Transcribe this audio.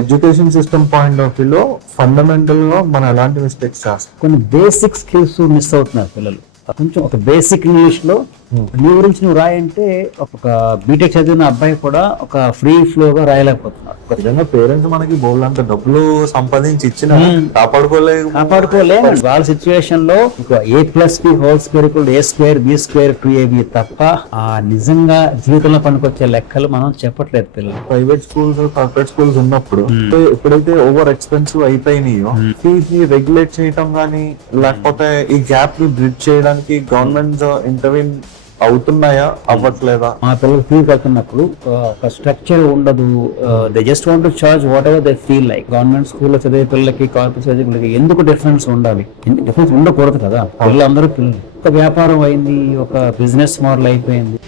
Education system point of వ్యూలో fundamental గా మనం ఎలాంటి మిస్టేక్స్ చేస్తాం? కొన్ని బేసిక్ స్కిల్స్ మిస్ అవుతున్నారు పిల్లలు. కొంచెం ఒక బేసిక్ ఇంగ్లీష్ లో నీ గురించి నువ్వు రాయంటే ఒక బీటెక్ చదివిన అబ్బాయి కూడా ఒక ఫ్రీ ఫ్లో గా రాయలేకపోతున్నాడు. నిజంగా పేరెంట్స్ మనకి బోల్డ్ అంత డబ్బులు సంపాదించి ఇచ్చిన కాపాడుకోలేము. వాళ్ళ సిచ్యువేషన్ లో A+B² A²B² 2AB తప్ప నిజంగా జీవితంలో పనికొచ్చే లెక్కలు మనం చెప్పట్లేదు పిల్లలు. ప్రైవేట్ స్కూల్స్, కార్పొరేట్ స్కూల్స్ ఉన్నప్పుడు ఎప్పుడైతే ఓవర్ ఎక్స్పెన్సివ్ అయిపోయినాయో ఫీజ్ ని రెగ్యులేట్ చేయడం గానీ లేకపోతే ఈ గ్యాప్ ని బ్రిడ్జ్ చేయడానికి గవర్నమెంట్ ఇంటర్వ్యూన్ అవుతున్నాయా, అవ్వట్లేదా? మా పిల్లలు ఫీజు కడుతున్నప్పుడు ఒక స్ట్రక్చర్ ఉండదు. They just want to charge what ever they feel like. Government స్కూల్లో చదివే పిల్లలకి, కార్పొరేట్ చదివే పిల్లలకి ఎందుకు డిఫరెన్స్ ఉండాలి? డిఫరెన్స్ ఉండకూడదు కదా. పిల్లలందరూ పిల్లలు. ఒక వ్యాపారం అయింది, ఒక బిజినెస్ మోడల్ అయిపోయింది.